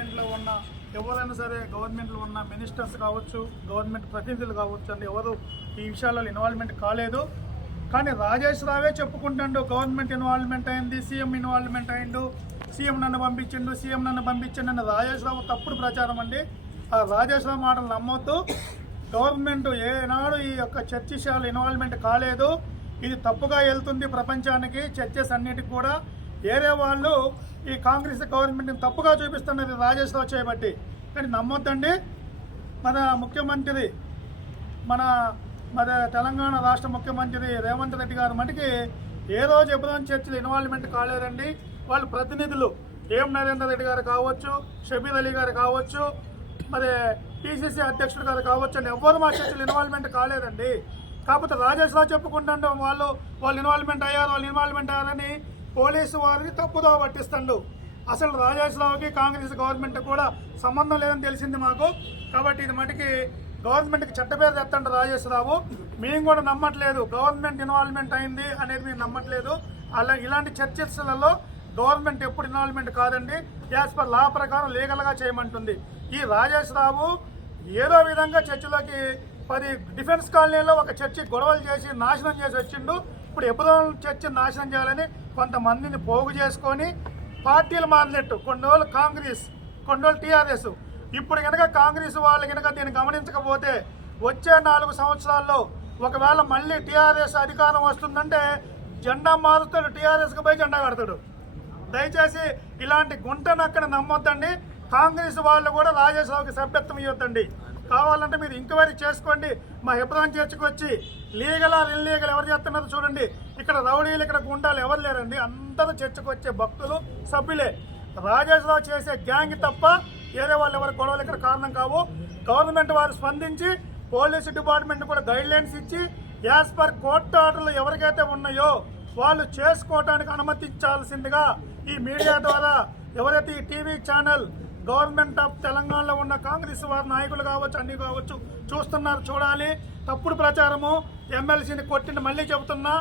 గవర్నమెంట్లో ఉన్న ఎవరైనా సరే, గవర్నమెంట్లో ఉన్న మినిస్టర్స్ కావచ్చు, గవర్నమెంట్ ప్రతినిధులు కావచ్చు అండి, ఎవరు ఈ విషయాల్లో ఇన్వాల్వ్మెంట్ కాలేదు. కానీ రాజేష్ రావే చెప్పుకుంటాడు గవర్నమెంట్ ఇన్వాల్వ్మెంట్ అయింది, సీఎం ఇన్వాల్వ్మెంట్ అయిండు, సీఎం నన్ను పంపించండి అని రాజేష్ రావు తప్పుడు ప్రచారం అండి. ఆ రాజేష్ రావు మాటలు నమ్మొద్దు. గవర్నమెంట్ ఏనాడు ఈ యొక్క చర్చలు ఇన్వాల్వ్మెంట్ కాలేదు. ఇది తప్పుగా వెళ్తుంది ప్రపంచానికి, చర్చస్ అన్నిటికి కూడా. వేరే వాళ్ళు ఈ కాంగ్రెస్ గవర్నమెంట్ని తప్పుగా చూపిస్తున్నది రాజేష్ రావు చేయబట్టి. కానీ నమ్మొద్దండి. మన ముఖ్యమంత్రి, మన తెలంగాణ రాష్ట్ర ముఖ్యమంత్రి రేవంత్ రెడ్డి గారు మటుకి ఏ రోజు ఎప్పుడో చర్చలు ఇన్వాల్వ్మెంట్ కాలేదండి. వాళ్ళ ప్రతినిధులు ఏం నరేందర్ రెడ్డి గారు కావచ్చు, షబీర్ అలీ గారు కావచ్చు, మరి పిసిసి అధ్యక్షుడు గారు కావచ్చు అండి, ఎవ్వరు మా చర్చలు ఇన్వాల్వ్మెంట్ కాలేదండి. కాకపోతే రాజేష్ రావు చెప్పుకుంటాడు వాళ్ళు ఇన్వాల్వ్మెంట్ అయ్యారని పోలీసు వారిని తప్పుదో పట్టిస్తాడు. అసలు రాజేష్ రావుకి కాంగ్రెస్ గవర్నమెంట్ కూడా సంబంధం లేదని తెలిసింది మాకు. కాబట్టి ఇది మటుకి గవర్నమెంట్కి చెడ్డపేరు తెస్తండి రాజేష్ రావు. మేము కూడా నమ్మట్లేదు గవర్నమెంట్ ఇన్వాల్వ్మెంట్ అయింది అనేది మేము నమ్మట్లేదు. అలా ఇలాంటి చర్చలలో గవర్నమెంట్ ఎప్పుడు ఇన్వాల్వ్మెంట్ కాదండి. యాజ్ పర్ లా ప్రకారం లీగల్గా చేయమంటుంది. ఈ రాజేష్ రావు ఏదో విధంగా చర్చిలోకి 10 డిఫెన్స్ కాలనీలో ఒక చర్చి గొడవలు చేసి నాశనం చేసి వచ్చిండు. ఇప్పుడు ఎప్పుడో చర్చిని నాశనం చేయాలని కొంతమందిని పోగు చేసుకొని పార్టీలు మారినట్టు, కొన్ని రోజులు కాంగ్రెస్, కొన్ని రోజులు టీఆర్ఎస్. ఇప్పుడు కనుక కాంగ్రెస్ వాళ్ళు కనుక దీన్ని గమనించకపోతే వచ్చే 4 సంవత్సరాల్లో ఒకవేళ మళ్ళీ టీఆర్ఎస్ అధికారం వస్తుందంటే జెండా మారుతాడు, టీఆర్ఎస్కి పోయి జెండా కడతాడు. దయచేసి ఇలాంటి గుంటనక్కడ నమ్మొద్దండి. కాంగ్రెస్ వాళ్ళు కూడా రాజేష్ రావుకి సభ్యత్వం ఇవ్వద్దండి. కావాలంటే మీరు ఎంక్వైరీ చేసుకోండి. మా ఎబ్రాన్ చర్చకు వచ్చి లీగల్ ఆర్ ఇల్లీగల్ ఎవరు చేస్తున్నారో చూడండి. ఇక్కడ రౌడీలు, ఇక్కడ గుండాలు ఎవరు లేరండి. అందరూ చర్చకు వచ్చే భక్తులు, సభ్యులే. రాజేష్ రావు చేసే గ్యాంగ్ తప్ప వేరే వాళ్ళు ఎవరి గొడవలు ఇక్కడ కారణం కావు. గవర్నమెంట్ వారు స్పందించి పోలీసు డిపార్ట్మెంట్ కూడా గైడ్ లైన్స్ ఇచ్చి యాజ్ పర్ కోర్టు ఆర్డర్లు ఎవరికైతే ఉన్నాయో వాళ్ళు చేసుకోవడానికి అనుమతించాల్సిందిగా ఈ మీడియా ద్వారా ఎవరైతే ఈ టీవీ ఛానల్ గవర్నమెంట్ ఆఫ్ తెలంగాణలో ఉన్న కాంగ్రెస్ వారి నాయకులు కావచ్చు, అన్ని కావచ్చు చూస్తున్నారు, చూడాలి. తప్పుడు ప్రచారము, ఎమ్మెల్సీని కొట్టింది మళ్ళీ చెబుతున్నా,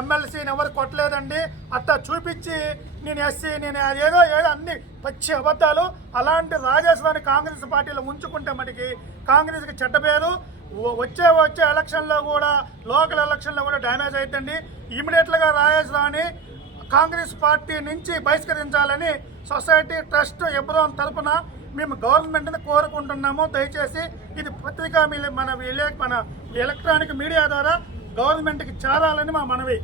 ఎమ్మెల్సీని ఎవరు కొట్టలేదండి. అట్టా చూపించి నేను ఎస్సీ, నేను ఏదో అన్ని పచ్చి అబద్ధాలు. అలాంటి రాజేశ్వరాన్ని కాంగ్రెస్ పార్టీలో ఉంచుకుంటే మనకి కాంగ్రెస్కి చెడ్డ పేరు. వచ్చే ఎలక్షన్లో కూడా, లోకల్ ఎలక్షన్లో కూడా డ్యామేజ్ అవుతుంది. ఇమీడియట్గా రాజేశ్వరాన్ని కాంగ్రెస్ పార్టీ నుంచి బహిష్కరించాలని సొసైటీ ట్రస్ట్ ఎబ్రోన్ తరపున మేము గవర్నమెంట్ని కోరుకుంటున్నాము. దయచేసి ఇది పత్రికా మన ఎలక్ట్రానిక్ మీడియా ద్వారా గవర్నమెంట్కి చేరాలని మా మనవి.